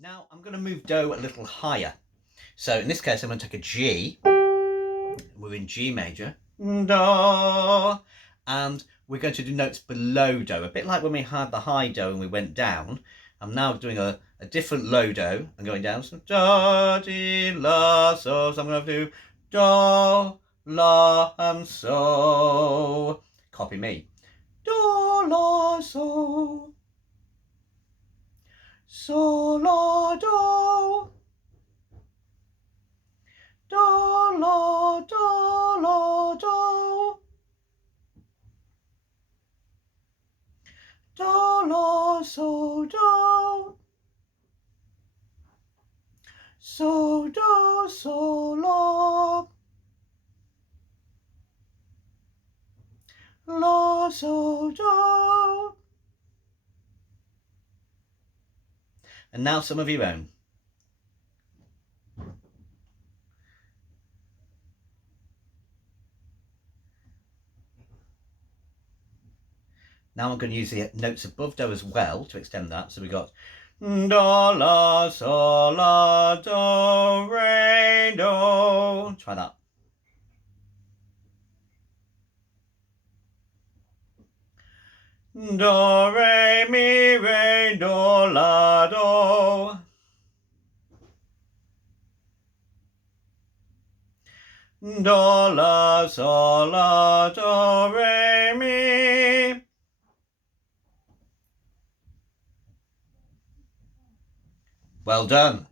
Now I'm going to move Do a little higher. So in this case, I'm going to take a G. We're in G major. Do. And we're going to do notes below Do, a bit like when we had the high Do and we went down. I'm now doing a different low Do and going down. So do, di, la, so. So I'm going to do do, la, and so. Copy me. Do, la, so. So, la, do. Do, la, do, la, do. Do, la, so, do. So, do, so, la. La, so, do. And now some of your own. Now I'm going to use the notes above Do as well to extend that. So we got do, la, sol, la, do, re, do. Try that. Do, re, mi, re, do, la, do. Do, la, sol, la, do, re, mi. Well done.